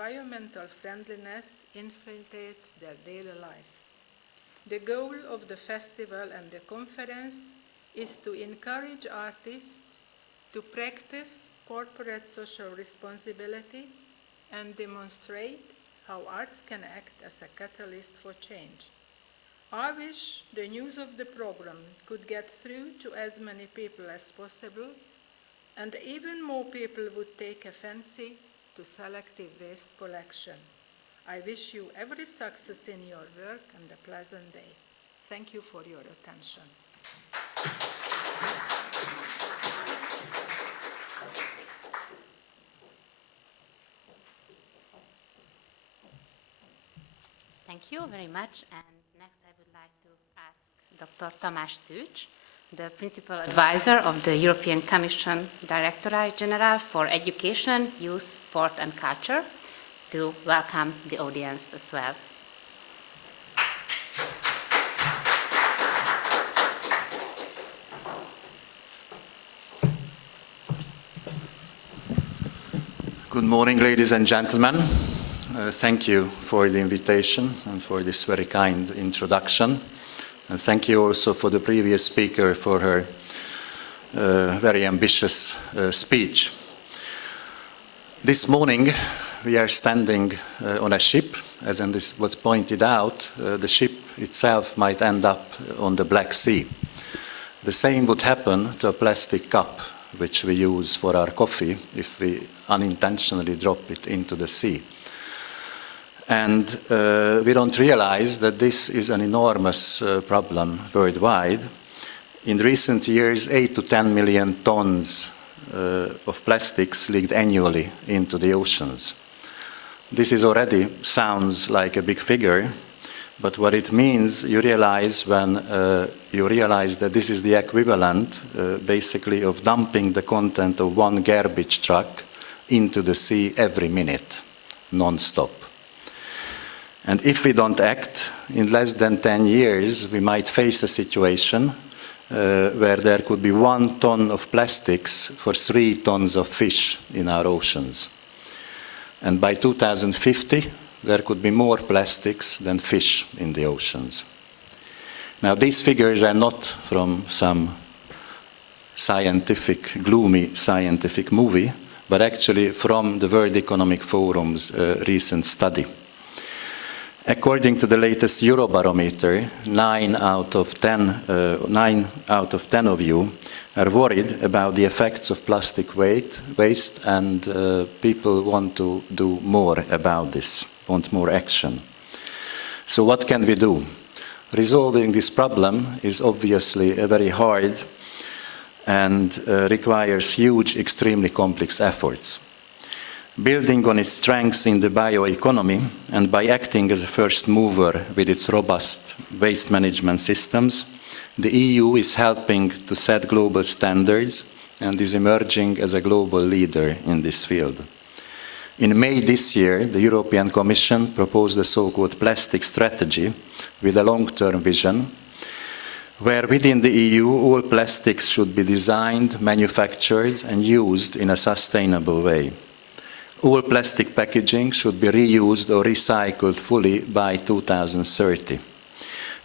environmental friendliness infiltrates their daily lives. The goal of the festival and the conference is to encourage artists to practice corporate social responsibility and demonstrate how arts can act as a catalyst for change. I wish the news of the program could get through to as many people as possible, and even more people would take a fancy to selective waste collection. I wish you every success in your work and a pleasant day. Thank you for your attention. Thank you very much. And next I would like to ask Dr. Tamás Szücs, the Principal Advisor of the European Commission Directorate General for Education, Youth, Sport and Culture, to welcome the audience as well. Good morning, ladies and gentlemen. Thank you for the invitation and for this very kind introduction. And thank you also for the previous speaker for her very ambitious speech. This morning we are standing on a ship. As in this was pointed out, the ship itself might end up on the Black Sea. The same would happen to a plastic cup which we use for our coffee if we unintentionally drop it into the sea. And we don't realize that this is an enormous problem worldwide. In recent years, 8 to 10 million tons of plastics leaked annually into the oceans. This is already sounds like a big figure, but what it means, you realize when you realize that this is the equivalent, basically, of dumping the content of one garbage truck into the sea every minute, non-stop. And if we don't act, in less than 10 years, we might face a situation where there could be 1 ton of plastics for 3 tons of fish in our oceans. And by 2050, there could be more plastics than fish in the oceans. Now, these figures are not from some scientific, gloomy scientific movie, but actually from the World Economic Forum's recent study. According to the latest Eurobarometer, 9 out of 10 of you are worried about the effects of plastic waste, and people want to do more about this, want more action. So what can we do? Resolving this problem is obviously very hard and requires huge, extremely complex efforts. Building on its strengths in the bioeconomy and by acting as a first mover with its robust waste management systems, the EU is helping to set global standards and is emerging as a global leader in this field. In May this year, the European Commission proposed a so-called plastic strategy with a long-term vision, where within the EU all plastics should be designed, manufactured and used in a sustainable way. All plastic packaging should be reused or recycled fully by 2030.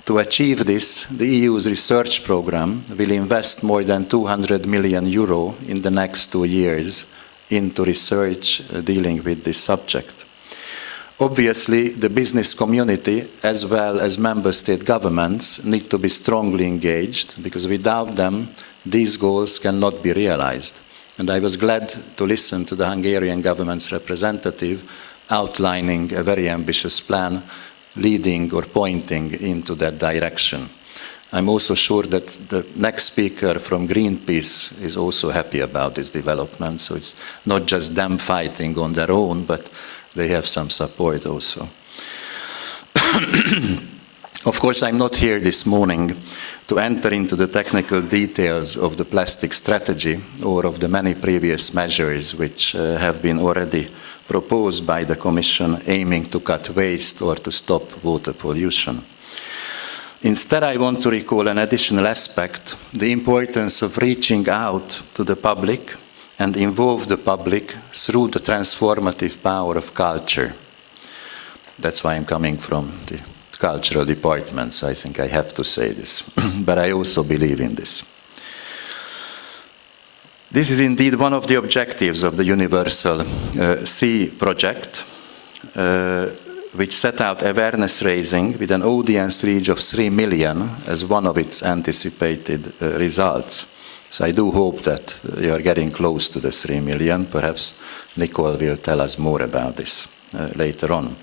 To achieve this, the EU's research program will invest more than 200 million euro in the next 2 years into research dealing with this subject. Obviously, the business community as well as member state governments need to be strongly engaged, because without them, these goals cannot be realized. And I was glad to listen to the Hungarian government's representative outlining a very ambitious plan leading or pointing into that direction. I'm also sure that the next speaker from Greenpeace is also happy about this development, so it's not just them fighting on their own, but they have some support also. Of course, I'm not here this morning to enter into the technical details of the plastic strategy or of the many previous measures which have been already proposed by the Commission aiming to cut waste or to stop water pollution. Instead, I want to recall an additional aspect, the importance of reaching out to the public and involve the public through the transformative power of culture. That's why I'm coming from the cultural department, so I think I have to say this. But I also believe in this. This is indeed one of the objectives of the Universal C project, which set out awareness raising with an audience reach of 3 million as one of its anticipated results. So I do hope that you are getting close to the 3 million. Perhaps Nicole will tell us more about this later on.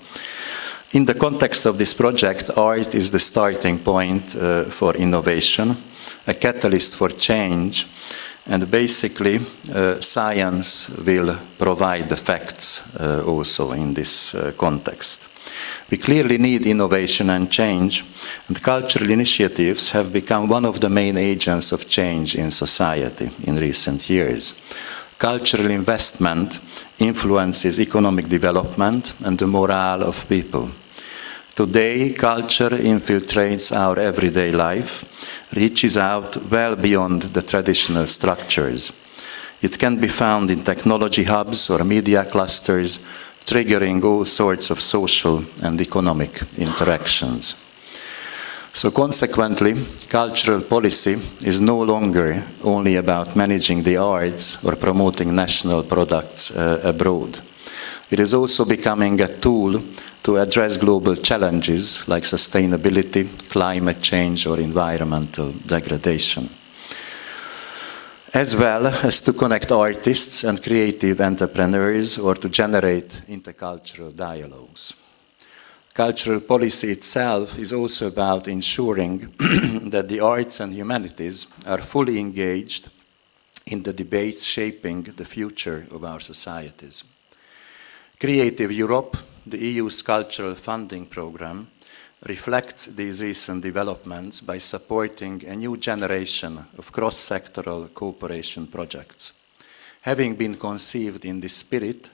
In the context of this project, art is the starting point for innovation, a catalyst for change, and basically science will provide the facts also in this context. We clearly need innovation and change, and cultural initiatives have become one of the main agents of change in society in recent years. Cultural investment influences economic development and the morale of people. Today, culture infiltrates our everyday life, reaches out well beyond the traditional structures. It can be found in technology hubs or media clusters, triggering all sorts of social and economic interactions. So consequently, cultural policy is no longer only about managing the arts or promoting national products abroad. It is also becoming a tool to address global challenges like sustainability, climate change, or environmental degradation, as well as to connect artists and creative entrepreneurs or to generate intercultural dialogues. Cultural policy itself is also about ensuring that the arts and humanities are fully engaged in the debates shaping the future of our societies. Creative Europe, the EU's cultural funding program, reflects these recent developments by supporting a new generation of cross-sectoral cooperation projects. Having been conceived in this spirit,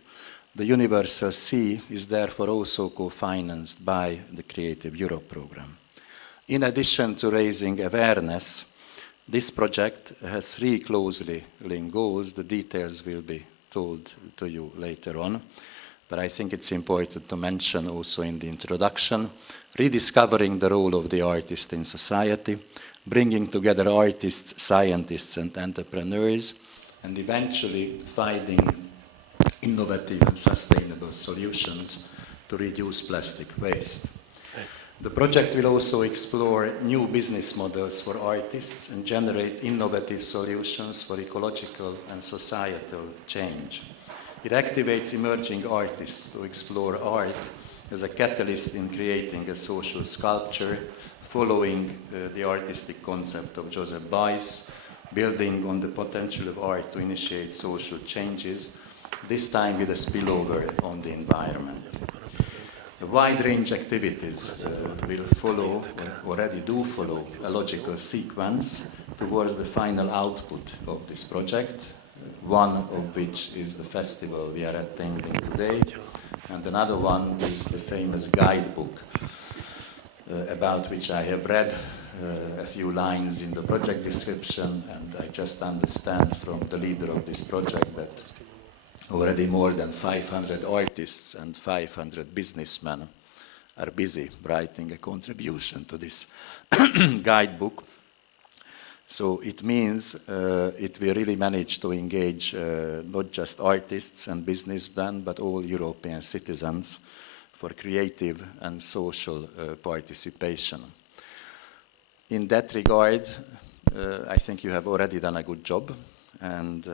the Universal C is therefore also co-financed by the Creative Europe program. In addition to raising awareness, this project has 3 closely linked goals. The details will be told to you later on. But I think it's important to mention also in the introduction, rediscovering the role of the artist in society, bringing together artists, scientists, and entrepreneurs, and eventually finding innovative and sustainable solutions to reduce plastic waste. The project will also explore new business models for artists and generate innovative solutions for ecological and societal change. It activates emerging artists to explore art as a catalyst in creating a social sculpture, following the artistic concept of Joseph Beuys, building on the potential of art to initiate social changes, this time with a spillover on the environment. A wide range of activities will follow, or already do follow, a logical sequence towards the final output of this project, one of which is the festival we are attending today, and another one is the famous guidebook about which I have read a few lines in the project description, and I just understand from the leader of this project that already more than 500 artists and 500 businessmen are busy writing a contribution to this guidebook. So it means it will really manage to engage not just artists and businessmen, but all European citizens for creative and social participation. In that regard, I think you have already done a good job, and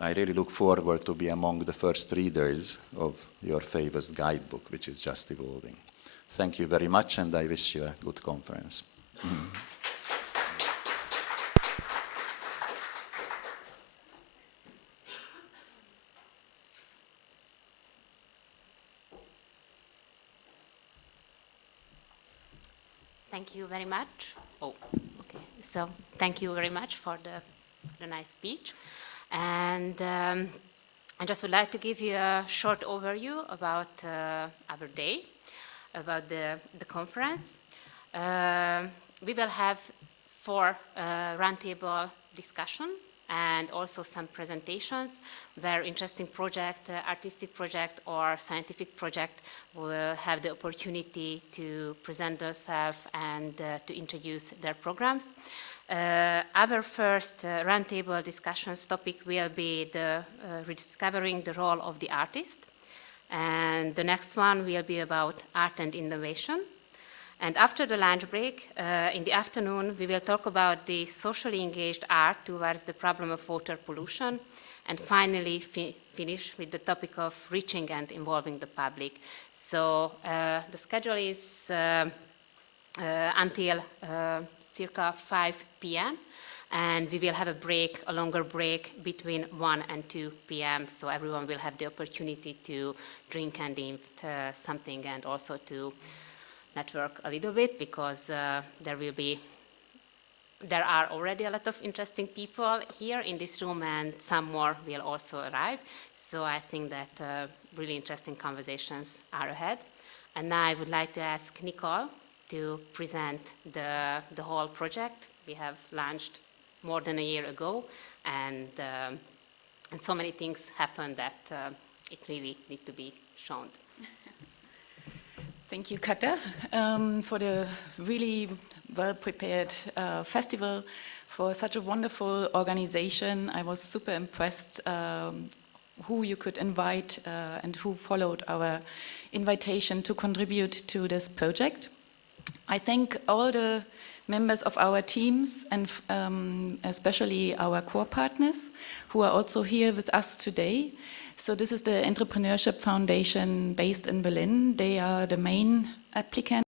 I really look forward to be among the first readers of your famous guidebook, which is just evolving. Thank you very much, and I wish you a good conference. Thank you very much. Oh, okay. So thank you very much for the nice speech. And I just would like to give you a short overview about our day, about the conference. We will have 4 roundtable discussion and also some presentations where interesting project, artistic project or scientific project will have the opportunity to present themselves and to introduce their programs. Our first roundtable discussions topic will be the rediscovering the role of the artist. And the next one will be about art and innovation. And after the lunch break, in the afternoon, we will talk about the socially engaged art towards the problem of water pollution, and finally finish with the topic of reaching and involving the public. So the schedule is until circa 5 p.m. and we will have a break, a longer break between 1 and 2 p.m. So everyone will have the opportunity to drink and eat something and also to network a little bit, because there are already a lot of interesting people here in this room and some more will also arrive. So I think that really interesting conversations are ahead. And now I would like to ask Nicole to present the whole project. We have launched more than a year ago, and so many things happened that it really need to be shown. Thank you, Kata, for the really well-prepared festival, for such a wonderful organization. I was super impressed who you could invite and who followed our invitation to contribute to this project. I thank all the members of our teams and especially our core partners who are also here with us today. So this is the Entrepreneurship Foundation based in Berlin. They are the main applicant.